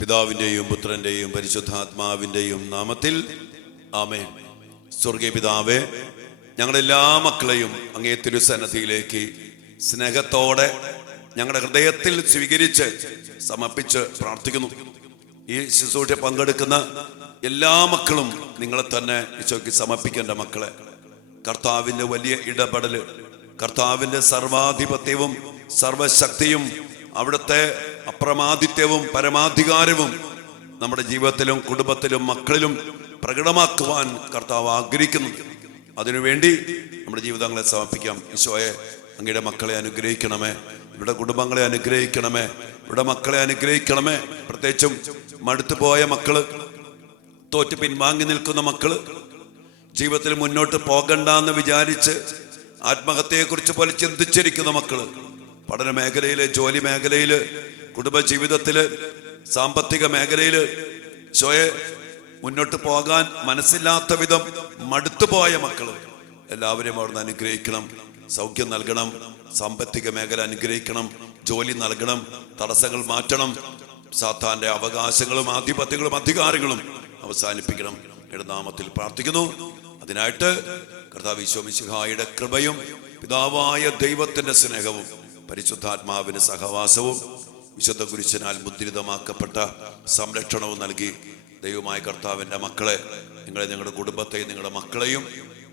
പിതാവിൻ്റെയും പുത്രൻ്റെയും പരിശുദ്ധാത്മാവിൻ്റെയും നാമത്തിൽ ആമേൻ. സ്വർഗീയ പിതാവേ, ഞങ്ങളെല്ലാ മക്കളെയും അങ്ങേ തിരുസന്നിധിയിലേക്ക് സ്നേഹത്തോടെ ഞങ്ങളുടെ ഹൃദയത്തിൽ സ്വീകരിച്ച് സമർപ്പിച്ച് പ്രാർത്ഥിക്കുന്നു. ഈ ശുശ്രൂഷ പങ്കെടുക്കുന്ന എല്ലാ മക്കളും നിങ്ങളെ തന്നെ ഈശോയ്ക്ക് സമർപ്പിക്കേണ്ട മക്കളെ. കർത്താവിൻ്റെ വലിയ ഇടപെടൽ, കർത്താവിൻ്റെ സർവാധിപത്യവും സർവശക്തിയും അവിടുത്തെ അപ്രമാദിത്യവും പരമാധികാരവും നമ്മുടെ ജീവിതത്തിലും കുടുംബത്തിലും മക്കളിലും പ്രകടമാക്കുവാൻ കർത്താവ് ആഗ്രഹിക്കുന്നു. അതിനുവേണ്ടി നമ്മുടെ ജീവിതങ്ങളെ സമർപ്പിക്കാം. ഈശോയെ, അങ്ങയുടെ മക്കളെ അനുഗ്രഹിക്കണമേ, ഇവിടെ കുടുംബങ്ങളെ അനുഗ്രഹിക്കണമേ, ഇവിടെ മക്കളെ അനുഗ്രഹിക്കണമേ. പ്രത്യേകിച്ചും മടുത്തു പോയ മക്കള്, തോറ്റ് പിൻവാങ്ങി നിൽക്കുന്ന മക്കള്, ജീവിതത്തിൽ മുന്നോട്ട് പോകണ്ടെന്ന് വിചാരിച്ച് ആത്മഹത്യയെക്കുറിച്ച് പോലെ ചിന്തിച്ചിരിക്കുന്ന മക്കള്, പഠന മേഖലയില്, ജോലി മേഖലയില്, കുടുംബജീവിതത്തില്, സാമ്പത്തിക മേഖലയില് ഈശോയെ മുന്നോട്ട് പോകാൻ മനസ്സില്ലാത്ത വിധം മടുത്തുപോയ മക്കള്, എല്ലാവരെയും അവിടുന്ന് അനുഗ്രഹിക്കണം. സൗഖ്യം നൽകണം, സാമ്പത്തിക മേഖല അനുഗ്രഹിക്കണം, ജോലി നൽകണം, തടസ്സങ്ങൾ മാറ്റണം, സാത്താന്റെ അവകാശങ്ങളും ആധിപത്യങ്ങളും അധികാരങ്ങളും അവസാനിപ്പിക്കണം. എൻ്റെ നാമത്തിൽ പ്രാർത്ഥിക്കുന്നു. അതിനായിട്ട് കർത്താവ് ഈശോ മിശിഹായുടെ കൃപയും പിതാവായ ദൈവത്തിന്റെ സ്നേഹവും പരിശുദ്ധാത്മാവിന്റെ സഹവാസവും വിശുദ്ധ കുരിശനാൽ മുദ്രിതമാക്കപ്പെട്ട സംരക്ഷണവും നൽകി ദൈവമായ കർത്താവിന്റെ മക്കളെ, നിങ്ങളെ, നിങ്ങളുടെ കുടുംബത്തെയും നിങ്ങളുടെ മക്കളെയും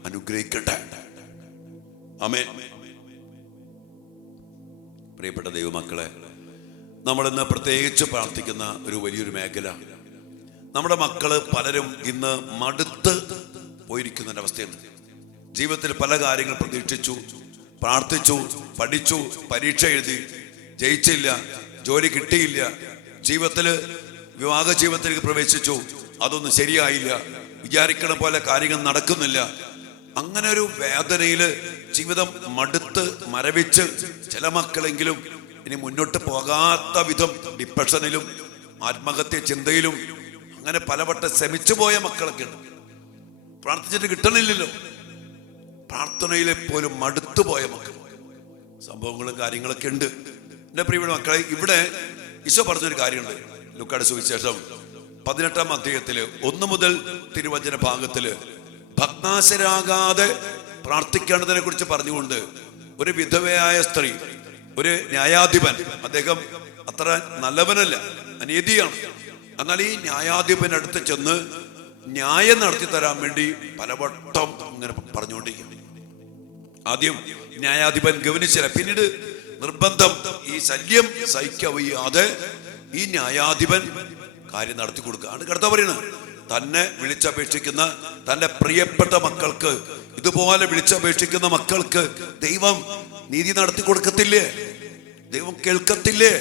അനുഗ്രഹിക്കട്ടെ. ആമേൻ. പ്രിയപ്പെട്ട ദൈവമക്കളെ, നമ്മളിന്ന് പ്രത്യേകിച്ച് പ്രാർത്ഥിക്കുന്ന ഒരു വലിയൊരു മേഖല, നമ്മുടെ മക്കള് പലരും ഇന്ന് മടുത്ത് പോയിരിക്കുന്ന അവസ്ഥയുണ്ട്. ജീവിതത്തിൽ പല കാര്യങ്ങൾ പ്രതീക്ഷിച്ചു, പ്രാർത്ഥിച്ചു, പഠിച്ചു, പരീക്ഷ എഴുതി, ജയിച്ചില്ല, ജോലി കിട്ടിയില്ല, ജീവിതത്തില് വിവാഹ ജീവിതത്തിലേക്ക് പ്രവേശിച്ചു, അതൊന്നും ശരിയായില്ല, വിചാരിക്കണ പോലെ കാര്യങ്ങൾ നടക്കുന്നില്ല. അങ്ങനെ ഒരു വേദനയില് ജീവിതം മടുത്ത് മരവിച്ച് ചില മക്കളെങ്കിലും ഇനി മുന്നോട്ട് പോകാത്ത വിധം ഡിപ്രഷനിലും ആത്മഹത്യ ചിന്തയിലും അങ്ങനെ പലവട്ടം ശ്രമിച്ചു പോയ മക്കളൊക്കെ ഉണ്ട്. പ്രാർത്ഥിച്ചിട്ട് കിട്ടണില്ലല്ലോ, പ്രാർത്ഥനയിലെ പോലും മടുത്തു പോയ മക്കൾ, സംഭവങ്ങളും കാര്യങ്ങളൊക്കെ ഉണ്ട്. എൻ്റെ പ്രിയപ്പെട്ട മക്കളെ, ഇവിടെ ഈശോ പറഞ്ഞൊരു കാര്യമുണ്ട്. ലൂക്കായുടെ സുവിശേഷം 18-ാം അധ്യായത്തില് 1 മുതൽ തിരുവചന ഭാഗത്തില് ഭഗ്നാശരാകാതെ പ്രാർത്ഥിക്കേണ്ടതിനെ കുറിച്ച് പറഞ്ഞുകൊണ്ട് ഒരു വിധവയായ സ്ത്രീ, ഒരു ന്യായാധിപൻ, അദ്ദേഹം അത്ര നല്ലവനല്ല, അനീതിയാണ്. എന്നാൽ ഈ ന്യായാധിപനടുത്ത് ചെന്ന് ന്യായം നടത്തി തരാൻ വേണ്ടി പലവട്ടം ഇങ്ങനെ പറഞ്ഞുകൊണ്ടിരിക്കും. ആദ്യം ന്യായാധിപൻ ഗവനിച്ചില്ല, പിന്നീട് നിർബന്ധം, ഈ ശല്യം സഹിക്കവയ്യാതെ ഈ ന്യായാധിപൻ കാര്യം നടത്തി കൊടുക്കുക. കർത്താവ് പറയുന്നത്, തന്നെ വിളിച്ചപേക്ഷിക്കുന്ന തന്റെ പ്രിയപ്പെട്ട മക്കൾക്ക്, ഇതുപോലെ വിളിച്ചപേക്ഷിക്കുന്ന മക്കൾക്ക് ദൈവം നീതി നടത്തി കൊടുക്കത്തില്ലേ, ദൈവം കേൾക്കത്തില്ലേ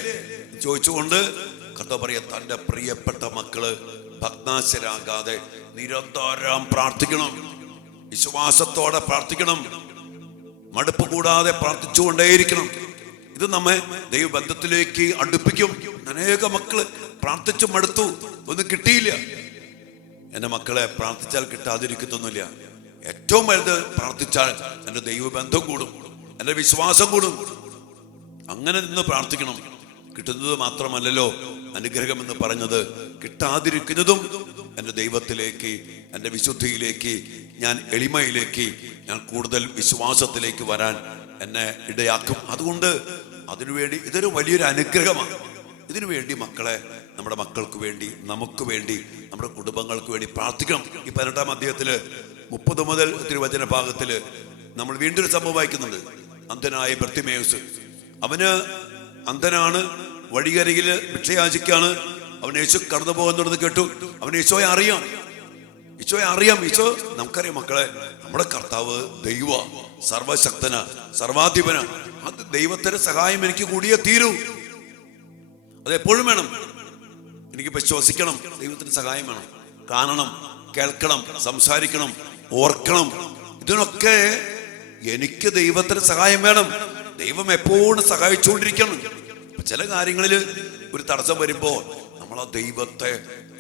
ചോദിച്ചുകൊണ്ട് കർത്താവ് പറയാ, തന്റെ പ്രിയപ്പെട്ട മക്കള് ഭഗ്നാശരാകാതെ നിരന്തരം പ്രാർത്ഥിക്കണം, വിശ്വാസത്തോടെ പ്രാർത്ഥിക്കണം, മടുപ്പ് കൂടാതെ പ്രാർത്ഥിച്ചുകൊണ്ടേയിരിക്കണം. ഇത് നമ്മെ ദൈവബന്ധത്തിലേക്ക് അടുപ്പിക്കും. അനേക മക്കള് പ്രാർത്ഥിച്ചു മടുത്തു, ഒന്നും കിട്ടിയില്ല. എൻ്റെ മക്കളെ, പ്രാർത്ഥിച്ചാൽ കിട്ടാതിരിക്കത്തൊന്നുമില്ല. ഏറ്റവും വലുത് പ്രാർത്ഥിച്ചാൽ എൻ്റെ ദൈവബന്ധം കൂടും, എൻ്റെ വിശ്വാസം കൂടും. അങ്ങനെ നിന്ന് പ്രാർത്ഥിക്കണം. കിട്ടുന്നത് മാത്രമല്ലല്ലോ അനുഗ്രഹം എന്ന് പറഞ്ഞത്, കിട്ടാതിരിക്കുന്നതും എൻ്റെ ദൈവത്തിലേക്ക്, എൻ്റെ വിശുദ്ധിയിലേക്ക്, ഞാൻ എളിമയിലേക്ക്, ഞാൻ കൂടുതൽ വിശ്വാസത്തിലേക്ക് വരാൻ എന്നെ ഇടയാക്കും. അതുകൊണ്ട് അതിനുവേണ്ടി ഇതൊരു വലിയൊരു അനുഗ്രഹമാണ്. ഇതിനു വേണ്ടി മക്കളെ, നമ്മുടെ മക്കൾക്ക് വേണ്ടി, നമുക്ക് വേണ്ടി, നമ്മുടെ കുടുംബങ്ങൾക്ക് വേണ്ടി പ്രാർത്ഥിക്കണം. ഈ 18-ാം അധ്യായത്തില് 30 മുതൽ തിരുവചന ഭാഗത്തില് നമ്മൾ വീണ്ടും ഒരു സംഭവം വായിക്കുന്നുണ്ട്. അന്ധനായ ബർത്തിമേയുസ്, അവന് അന്ധനാണ്, വഴിയരികില് ഭിക്ഷയാചിക്കാണ്. അവൻ യേശു കടന്നു പോകുന്നുണ്ടെന്ന് കേട്ടു. അവൻ ഈശോയെ അറിയാം, ഈശോയെ അറിയാം. ഈശോ, നമുക്കറിയാം മക്കളെ, നമ്മുടെ കർത്താവ് ദൈവ, സർവശക്തന, സർവാധിപന. അത് ദൈവത്തിന്റെ സഹായം എനിക്ക് കൂടിയേ തീരൂ. അതെപ്പോഴും വേണം. എനിക്കിപ്പോ ശ്വസിക്കണം, ദൈവത്തിന്റെ സഹായം വേണം. കാണണം, കേൾക്കണം, സംസാരിക്കണം, ഓർക്കണം, ഇതിനൊക്കെ എനിക്ക് ദൈവത്തിന്റെ സഹായം വേണം. ദൈവം എപ്പോഴും സഹായിച്ചുകൊണ്ടിരിക്കണം. ചില കാര്യങ്ങളിൽ ഒരു തടസ്സം വരുമ്പോൾ നമ്മൾ ആ ദൈവത്തെ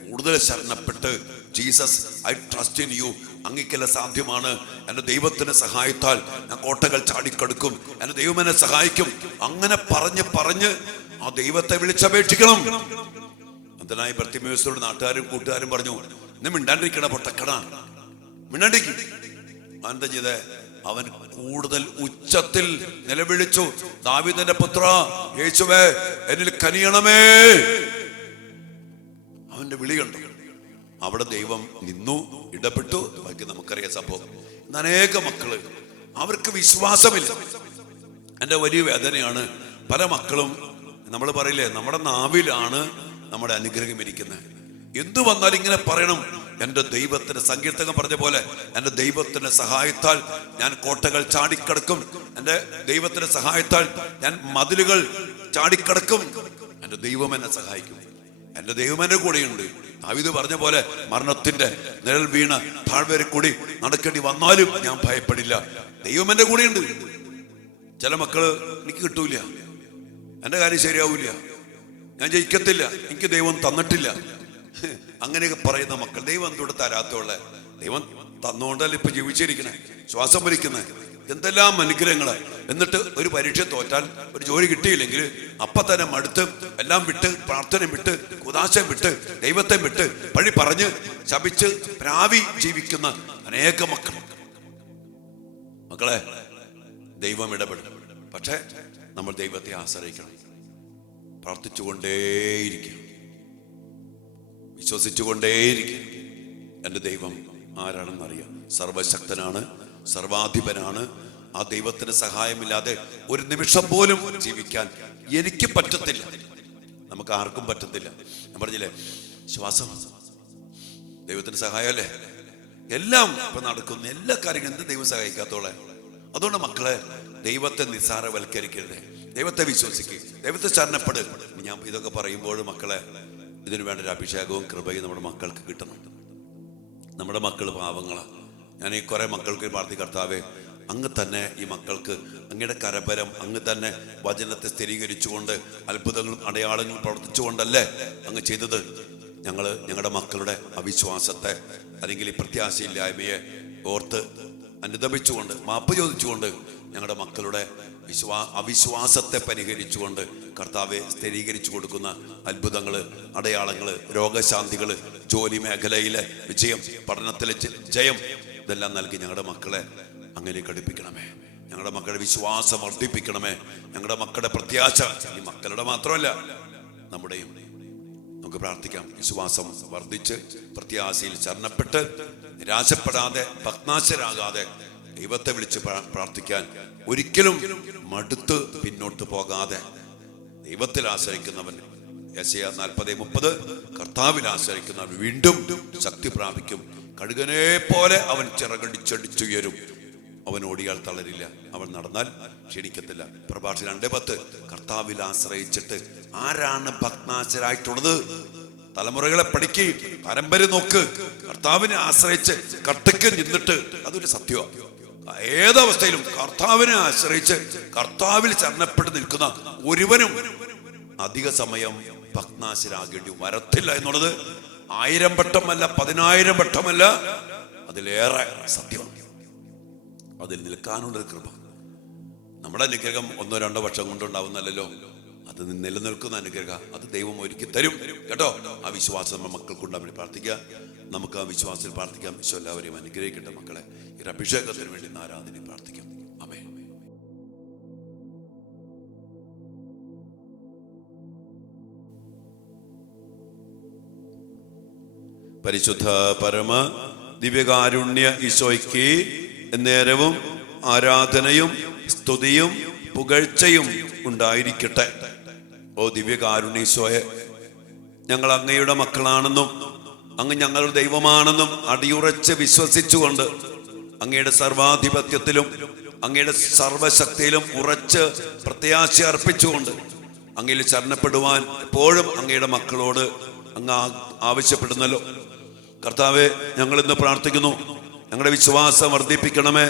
കൂടുതൽ ശരണപ്പെട്ട്, Jesus, I trust in you, അങ്ങേക്കെല്ലാം സാധ്യമാണ്, എൻ്റെ ദൈവത്തിന്റെ സഹായത്താൽ ഞാൻ കോട്ടകൾ ചാടിക്കടുക്കും, എൻ്റെ ദൈവം എന്നെ സഹായിക്കും, അങ്ങനെ പറഞ്ഞ് പറഞ്ഞ് ആ ദൈവത്തെ വിളിച്ചപേക്ഷിക്കണം. അന്തനായി ബർത്തിമേയോസിനോട് നാട്ടുകാരും കൂട്ടുകാരും പറഞ്ഞു, ഇന്ന് മിണ്ടാണ്ടിരിക്കണ പൊട്ടക്കട, മിണ്ടാണ്ടിരിക്കും. എന്താ ചെയ്തേ? അവൻ കൂടുതൽ ഉച്ചത്തിൽ നിലവിളിച്ചു, ദാവീദിന്റെ പുത്ര യേശുവേ എന്നിൽ കനിയണമേ. അവന്റെ വിളി കണ്ടു. അവിടെ ദൈവം നിന്നു, ഇടപെട്ടു. ബാക്കി നമുക്കറിയാം സംഭവം. അനേക മക്കള് അവർക്ക് വിശ്വാസമില്ല. എൻ്റെ വലിയ വേദനയാണ്. പല മക്കളും, നമ്മൾ പറയില്ലേ, നമ്മുടെ നാവിലാണ് നമ്മുടെ അനുഗ്രഹം ഇരിക്കുന്നത്. എന്തു വന്നാലും ഇങ്ങനെ പറയണം, എൻ്റെ ദൈവത്തിന്റെ, സങ്കീർത്തകൻ പറഞ്ഞ പോലെ, എൻ്റെ ദൈവത്തിന്റെ സഹായത്താൽ ഞാൻ കോട്ടകൾ ചാടിക്കടക്കും, എൻ്റെ ദൈവത്തിന്റെ സഹായത്താൽ ഞാൻ മതിലുകൾ ചാടിക്കടക്കും, എൻ്റെ ദൈവം എന്നെ സഹായിക്കും, എൻ്റെ ദൈവം എൻ്റെ കൂടെയുണ്ട്. ദാവീദ് പറഞ്ഞ പോലെ മരണത്തിന്റെ നിഴൽ വീണ താഴ്വര കൂടി നടക്കേണ്ടി വന്നാലും ഞാൻ ഭയപ്പെടില്ല, ദൈവം എൻ്റെ കൂടെയുണ്ട്. ചില മക്കള്, എനിക്ക് കിട്ടൂല, എൻ്റെ കാര്യം ശരിയാവൂല, ഞാൻ ജയിക്കത്തില്ല, എനിക്ക് ദൈവം തന്നിട്ടില്ല, അങ്ങനെയൊക്കെ പറയുന്ന മക്കൾ ദൈവം എന്തുകൊണ്ട് തരാത്തുള്ള? ദൈവം തന്നുകൊണ്ടല്ല ഇപ്പൊ ജീവിച്ചിരിക്കണേ, ശ്വാസം വലിക്കുന്നത്, എന്തെല്ലാം അനുഗ്രഹങ്ങള്. എന്നിട്ട് ഒരു പരീക്ഷ തോറ്റാൽ, ഒരു ജോലി കിട്ടിയില്ലെങ്കിൽ അപ്പൊ തന്നെ മടുത്ത് എല്ലാം വിട്ട്, പ്രാർത്ഥന വിട്ട്, കുദാശം വിട്ട്, ദൈവത്തെ വിട്ട്, പഴി പറഞ്ഞ് ശപിച്ച് പ്രാവി ജീവിക്കുന്ന അനേക മക്കളെ ദൈവം ഇടപെടും. പക്ഷെ നമ്മൾ ദൈവത്തെ ആശ്രയിക്കണം, പ്രാർത്ഥിച്ചുകൊണ്ടേയിരിക്കും, വിശ്വസിച്ചുകൊണ്ടേയിരിക്കും. എൻ്റെ ദൈവം ആരാണെന്നറിയാം. സർവശക്തനാണ്, സർവാധിപനാണ്. ആ ദൈവത്തിന് സഹായമില്ലാതെ ഒരു നിമിഷം പോലും ജീവിക്കാൻ എനിക്ക് പറ്റത്തില്ല, നമുക്ക് ആർക്കും പറ്റത്തില്ല. ഞാൻ പറഞ്ഞില്ലേ, ശ്വാസം ദൈവത്തിന് സഹായമല്ലേ, എല്ലാം ഇപ്പൊ നടക്കുന്ന എല്ലാ കാര്യങ്ങളും എന്ത് ദൈവം സഹായിക്കാത്തോളെ. അതുകൊണ്ട് മക്കളെ, ദൈവത്തെ നിസ്സാരവൽക്കരിക്കരുത്, ദൈവത്തെ വിശ്വസിക്കുക, ദൈവത്തെ ശരണപ്പെടുക. ഞാൻ ഇതൊക്കെ പറയുമ്പോൾ മക്കളെ, ഇതിനു വേണ്ട ഒരു അഭിഷേകവും കൃപയും നമ്മുടെ മക്കൾക്ക് കിട്ടുന്നുണ്ട്. നമ്മുടെ മക്കൾ പാവങ്ങളാണ്. ഞാൻ ഈ കുറെ മക്കൾക്ക് പ്രാർത്ഥി, കർത്താവേ അങ്ങ് തന്നെ ഈ മക്കൾക്ക് അങ്ങയുടെ കരപരം, അങ്ങ് തന്നെ വചനത്തെ സ്ഥിരീകരിച്ചുകൊണ്ട് അത്ഭുതങ്ങളും അടയാളങ്ങളും പ്രവർത്തിച്ചുകൊണ്ടല്ലേ അങ്ങ് ചെയ്തത്. ഞങ്ങളുടെ മക്കളുടെ അവിശ്വാസത്തെ അല്ലെങ്കിൽ ഈ പ്രത്യാശയില്ലായ്മയെ ഓർത്ത് അനുദപിച്ചുകൊണ്ട് മാപ്പ് ചോദിച്ചുകൊണ്ട് ഞങ്ങളുടെ മക്കളുടെ അവിശ്വാസത്തെ പരിഹരിച്ചുകൊണ്ട് കർത്താവെ സ്ഥിരീകരിച്ചു കൊടുക്കുന്ന അത്ഭുതങ്ങള്, അടയാളങ്ങള്, രോഗശാന്തികള്, ജോലി മേഖലയിലെ വിജയം, പഠനത്തിലെ ജയം, ഇതെല്ലാം നൽകി ഞങ്ങളുടെ മക്കളെ അങ്ങനെ ഘടിപ്പിക്കണമേ. ഞങ്ങളുടെ മക്കളുടെ വിശ്വാസം വർദ്ധിപ്പിക്കണമേ. ഞങ്ങളുടെ മക്കളുടെ പ്രത്യാശ, ഈ മക്കളുടെ മാത്രമല്ല നമ്മുടെയും, നമുക്ക് പ്രാർത്ഥിക്കാം. വിശ്വാസം വർദ്ധിച്ച് പ്രത്യാശയിൽ ശരണപ്പെട്ട് നിരാശപ്പെടാതെ ഭഗ്നാശരാകാതെ ദൈവത്തെ വിളിച്ച് പ്രാർത്ഥിക്കാൻ, ഒരിക്കലും മടുത്ത് പിന്നോട്ട് പോകാതെ ദൈവത്തിൽ ആശ്രയിക്കുന്നവൻ, യെശയ്യാ 40:30, കർത്താവിൽ ആശ്രയിക്കുന്നവൻ വീണ്ടും ശക്തി പ്രാപിക്കും. കഴുകനെ പോലെ അവൻ ചിറകടിച്ചടിച്ചുയരും. അവൻ ഓടിയാൽ തളരില്ല, അവൻ നടന്നാൽ ക്ഷീണിക്കത്തില്ല. പ്രഭാഷണം 2:10, കർത്താവിൽ ആശ്രയിച്ചിട്ട് ആരാണ് ഭഗ്നാശരായിട്ടുള്ളത്? തലമുറകളെ പഠിക്ക്, പരമ്പര നോക്ക്. കർത്താവിനെ ആശ്രയിച്ച് കട്ടക്ക് നിന്നിട്ട്, അതൊരു സത്യമാണ്. ഏതവസ്ഥയിലും കർത്താവിനെ ആശ്രയിച്ച് കർത്താവിൽ ശരണപ്പെട്ട് നിൽക്കുന്ന ഒരുവനും അധിക സമയം ഭഗ്നാശരാകേണ്ടി വരത്തില്ല എന്നുള്ളത് 1000 വട്ടമല്ല, 10,000 വട്ടമല്ല, അതിലേറെ സത്യമാണ്. അതിൽ നിൽക്കാനുള്ളൊരു കൃപ. നമ്മുടെ അനുഗ്രഹം 1-2 വർഷം കൊണ്ടുണ്ടാവുന്നല്ലോ, അത് നിലനിൽക്കുന്ന അനുഗ്രഹം അത് ദൈവം ഒരുക്കി തരും കേട്ടോ. ആ വിശ്വാസം നമ്മുടെ മക്കൾക്കുണ്ടാകാൻ വേണ്ടി പ്രാർത്ഥിക്കുക. നമുക്ക് ആ വിശ്വാസത്തിൽ പ്രാർത്ഥിക്കാം. ഈശോ എല്ലാവരെയും അനുഗ്രഹിക്കട്ടെ. മക്കളെ, ഈ അഭിഷേകത്തിന് വേണ്ടി ആരാധനയും പ്രാർത്ഥിക്കാം. ആമേൻ. പരിശുദ്ധ പരമ ദിവ്യകാരുണ്യ ഈശോയ്ക്ക് നേരവും ആരാധനയും സ്തുതിയും പുകഴ്ചയും ഉണ്ടായിരിക്കട്ടെ. ഓ ദിവ്യകാരുണ്യ ഈശോയെ, ഞങ്ങൾ അങ്ങയുടെ മക്കളാണെന്നും അങ്ങ് ഞങ്ങളുടെ ദൈവമാണെന്നും അടിയുറച്ച് വിശ്വസിച്ചുകൊണ്ട് അങ്ങയുടെ സർവാധിപത്യത്തിലും അങ്ങയുടെ സർവശക്തിയിലും ഉറച്ച് പ്രത്യാശ അർപ്പിച്ചുകൊണ്ട് അങ്ങയിൽ ശരണപ്പെടുവാൻ എപ്പോഴും അങ്ങയുടെ മക്കളോട് അങ്ങ് ആവശ്യപ്പെടുന്നല്ലോ. കർത്താവെ, ഞങ്ങളിന്ന് പ്രാർത്ഥിക്കുന്നു, ഞങ്ങളുടെ വിശ്വാസം വർദ്ധിപ്പിക്കണമേ.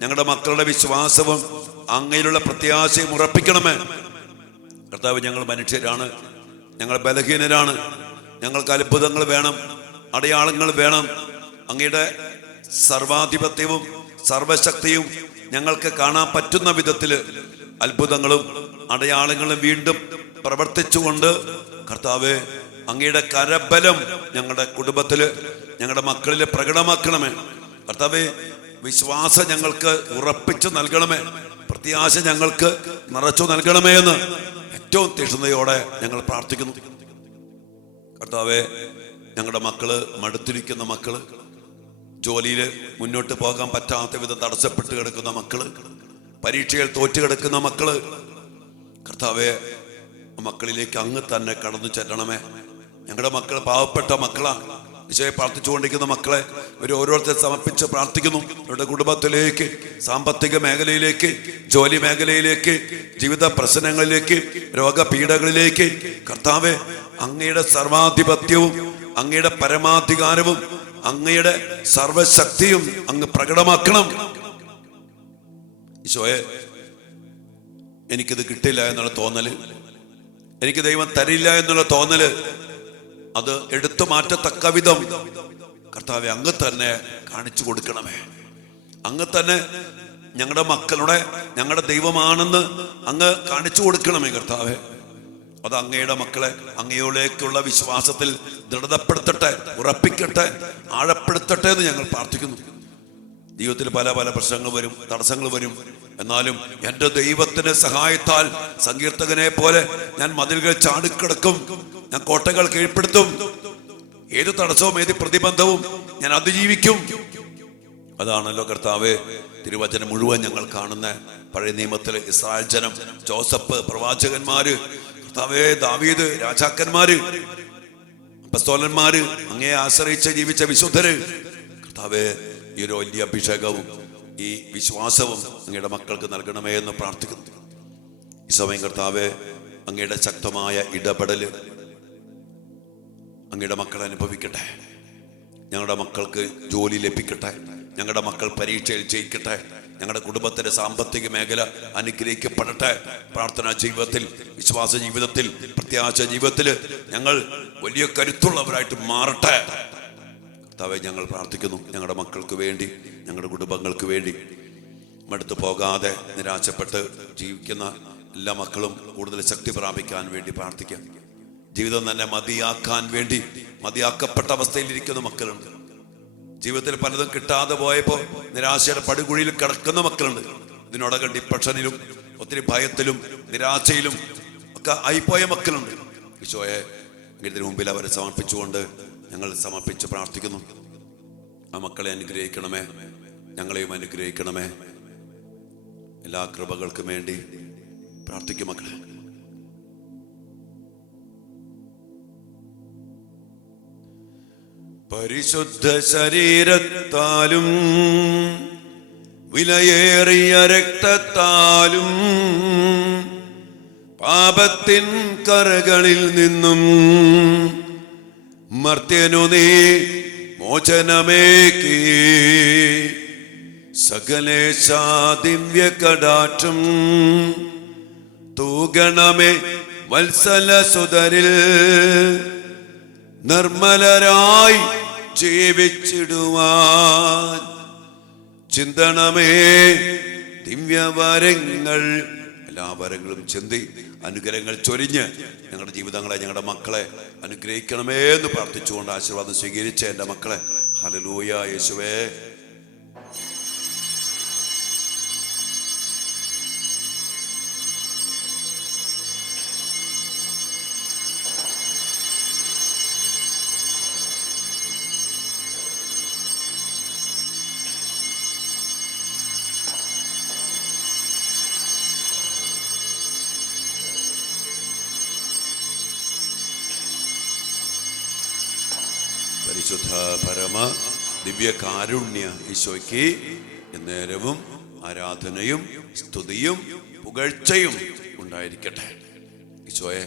ഞങ്ങളുടെ മക്കളുടെ വിശ്വാസവും അങ്ങയിലുള്ള പ്രത്യാശയും ഉറപ്പിക്കണമേ. കർത്താവ്, ഞങ്ങൾ മനുഷ്യരാണ്, ഞങ്ങൾ ബലഹീനരാണ്, ഞങ്ങൾക്ക് അത്ഭുതങ്ങൾ വേണം, അടയാളങ്ങൾ വേണം. അങ്ങയുടെ സർവാധിപത്യവും സർവശക്തിയും ഞങ്ങൾക്ക് കാണാൻ പറ്റുന്ന വിധത്തിൽ അത്ഭുതങ്ങളും അടയാളങ്ങളും വീണ്ടും പ്രവർത്തിച്ചുകൊണ്ട് കർത്താവെ അങ്ങയുടെ കരബലം ഞങ്ങളുടെ കുടുംബത്തില്, ഞങ്ങളുടെ മക്കളില് പ്രകടമാക്കണമേ കർത്താവേ. വിശ്വാസം ഞങ്ങൾക്ക് ഉറപ്പിച്ചു നൽകണമേ, പ്രത്യാശ ഞങ്ങൾക്ക് നിറച്ചു നൽകണമേ എന്ന് ഏറ്റവും തീക്ഷ്ണതയോടെ ഞങ്ങൾ പ്രാർത്ഥിക്കുന്നു കർത്താവേ. ഞങ്ങളുടെ മക്കള്, മടുത്തിരിക്കുന്ന മക്കള്, ജോലിയിൽ മുന്നോട്ട് പോകാൻ പറ്റാത്ത വിധം തടസ്സപ്പെട്ട് കിടക്കുന്ന മക്കള്, പരീക്ഷയിൽ തോറ്റു കിടക്കുന്ന മക്കള്, കർത്താവേ മക്കളിലേക്ക് അങ്ങ് തന്നെ കടന്നു ചെല്ലണമേ. ഞങ്ങളുടെ മക്കൾ പാവപ്പെട്ട മക്കളാണ്. ഈശോയെ പ്രാർത്ഥിച്ചുകൊണ്ടിരിക്കുന്ന മക്കളെ ഓരോരുത്തർ സമർപ്പിച്ച് പ്രാർത്ഥിക്കുന്നു. അവരുടെ കുടുംബത്തിലേക്ക്, സാമ്പത്തിക മേഖലയിലേക്ക്, ജോലി മേഖലയിലേക്ക്, ജീവിത പ്രശ്നങ്ങളിലേക്ക്, രോഗപീഠകളിലേക്ക് കർത്താവെ അങ്ങയുടെ സർവാധിപത്യവും അങ്ങയുടെ പരമാധികാരവും അങ്ങയുടെ സർവശക്തിയും അങ്ങ് പ്രകടമാക്കണം. ഈശോയെ എനിക്കിത് കിട്ടില്ല എന്നുള്ള തോന്നല്, എനിക്ക് ദൈവം തരില്ല എന്നുള്ള തോന്നല്, അത് എടുത്തു മാറ്റത്തക്ക വിധം കർത്താവെ അങ്ങ് തന്നെ കാണിച്ചു കൊടുക്കണമേ. അങ്ങ് തന്നെ ഞങ്ങളുടെ മക്കളുടെ, ഞങ്ങളുടെ ദൈവമാണെന്ന് അങ്ങ് കാണിച്ചു കൊടുക്കണമേ കർത്താവെ. അത് അങ്ങയുടെ മക്കളെ അങ്ങയോടേക്കുള്ള വിശ്വാസത്തിൽ ദൃഢപ്പെടുത്തട്ടെ, ഉറപ്പിക്കട്ടെ, ആഴപ്പെടുത്തട്ടെ എന്ന് ഞങ്ങൾ പ്രാർത്ഥിക്കുന്നു. ജീവിതത്തിൽ പല പല പ്രശ്നങ്ങൾ വരും, തടസ്സങ്ങൾ വരും. എന്നാലും എൻ്റെ ദൈവത്തിന്റെ സഹായത്താൽ സങ്കീർത്തകനെ പോലെ ഞാൻ മതിലുകൾ ചാടിക്കിടക്കും, ഞാൻ കോട്ടകൾ കീഴ്പ്പെടുത്തും, ഏത് തടസ്സവും ഏത് പ്രതിബന്ധവും ഞാൻ അതിജീവിക്കും. അതാണല്ലോ കർത്താവേ തിരുവചനം മുഴുവൻ ഞങ്ങൾ കാണുന്ന പഴയ നിയമത്തിലെ ഇസ്രായേൽ ജനം, ജോസഫ്, പ്രവാചകന്മാര്, കർത്താവേ ദാവീദ്, രാജാക്കന്മാര്, അപ്പസ്തോലന്മാര്, അങ്ങയെ ആശ്രയിച്ച് ജീവിച്ച വിശുദ്ധര്, കർത്താവേ ഈ ഒരു വലിയ അഭിഷേകവും ഈ വിശ്വാസവും അങ്ങയുടെ മക്കൾക്ക് നൽകണമേ എന്ന് പ്രാർത്ഥിക്കുന്നു. ഈ സമയം കർത്താവേ അങ്ങയുടെ ശക്തമായ ഇടപെടല് അങ്ങയുടെ മക്കൾ അനുഭവിക്കട്ടെ. ഞങ്ങളുടെ മക്കൾക്ക് ജോലി ലഭിക്കട്ടെ, ഞങ്ങളുടെ മക്കൾ പരീക്ഷയിൽ ജയിക്കട്ടെ, ഞങ്ങളുടെ കുടുംബത്തിന്റെ സാമ്പത്തിക മേഖല അനുഗ്രഹിക്കപ്പെടട്ടെ. പ്രാർത്ഥനാ ജീവിതത്തിൽ, വിശ്വാസ ജീവിതത്തിൽ, പ്രത്യാശ ജീവിതത്തിൽ ഞങ്ങൾ വലിയ കരുത്തുള്ളവരായിട്ട് മാറട്ടെ. കർത്താവേ ഞങ്ങൾ പ്രാർത്ഥിക്കുന്നു ഞങ്ങളുടെ മക്കൾക്ക് വേണ്ടി, ഞങ്ങളുടെ കുടുംബങ്ങൾക്ക് വേണ്ടി. മടുത്തു പോകാതെ നിരാശപ്പെട്ട് ജീവിക്കുന്ന എല്ലാ മക്കളും കൂടുതൽ ശക്തി പ്രാപിക്കാൻ വേണ്ടി പ്രാർത്ഥിക്കാം. ജീവിതം തന്നെ മതിയാക്കാൻ വേണ്ടി മതിയാക്കപ്പെട്ട അവസ്ഥയിലിരിക്കുന്ന മക്കളുണ്ട്. ജീവിതത്തിൽ പലതും കിട്ടാതെ പോയപ്പോൾ നിരാശയുടെ പടുകുഴിയിൽ കിടക്കുന്ന മക്കളുണ്ട്. ഇതിനോടകം ഡിപ്രഷനിലും ഒത്തിരി ഭയത്തിലും നിരാശയിലും ഒക്കെ ആയിപ്പോയ മക്കളുണ്ട്. ഈശോയെ ഇതിന് മുമ്പിൽ അവരെ സമർപ്പിച്ചുകൊണ്ട് ഞങ്ങൾ സമർപ്പിച്ച് പ്രാർത്ഥിക്കുന്നു. ആ മക്കളെ അനുഗ്രഹിക്കണമേ, ഞങ്ങളെയും അനുഗ്രഹിക്കണമേ. എല്ലാ കൃപകൾക്കും വേണ്ടി പ്രാർത്ഥിക്കും മക്കളെ. പരിശുദ്ധ ശരീരത്താലും വിലയേറിയ രക്തത്താലും പാപത്തിൻ കറകളിൽ നിന്നും മർത്യനു നീ മോചനമേകി സകലേശാ ദിവ്യ കടാക്ഷം തൂഗണമേ വത്സല സുതരിൽ നിർമ്മലരായി ജീവിച്ചിടുവാൻ ചിന്തണമേ ദിവ്യവരങ്ങൾ. എല്ലാ വരങ്ങളും ചിന്തി അനുഗ്രഹങ്ങൾ ചൊരിഞ്ഞ് ഞങ്ങളുടെ ജീവിതങ്ങളെ, ഞങ്ങളുടെ മക്കളെ അനുഗ്രഹിക്കണമേ എന്ന് പ്രാർത്ഥിച്ചുകൊണ്ട് ആശീർവാദം സ്വീകരിച്ച എൻ്റെ മക്കളെ, ഹല്ലേലൂയ യേശുവേ. പരിശുദ്ധ പരമ ദിവ്യ കാരുണ്യ ഈശോയ്ക്ക് എന്നേരവും ആരാധനയും സ്തുതിയും പുകഴ്ചയും ഉണ്ടായിരിക്കട്ടെ. ഈശോയെ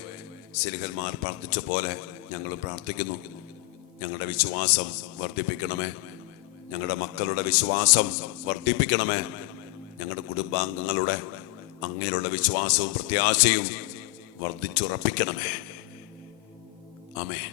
ശ്ലീഹന്മാർ പ്രാർത്ഥിച്ച പോലെ ഞങ്ങൾ പ്രാർത്ഥിക്കുന്നു. ഞങ്ങളുടെ വിശ്വാസം വർദ്ധിപ്പിക്കണമേ, ഞങ്ങളുടെ മക്കളുടെ വിശ്വാസം വർദ്ധിപ്പിക്കണമേ, ഞങ്ങളുടെ കുടുംബാംഗങ്ങളുടെ അങ്ങനെയുള്ള വിശ്വാസവും പ്രത്യാശയും വർദ്ധിച്ചുറപ്പിക്കണമേ. ആമേൻ.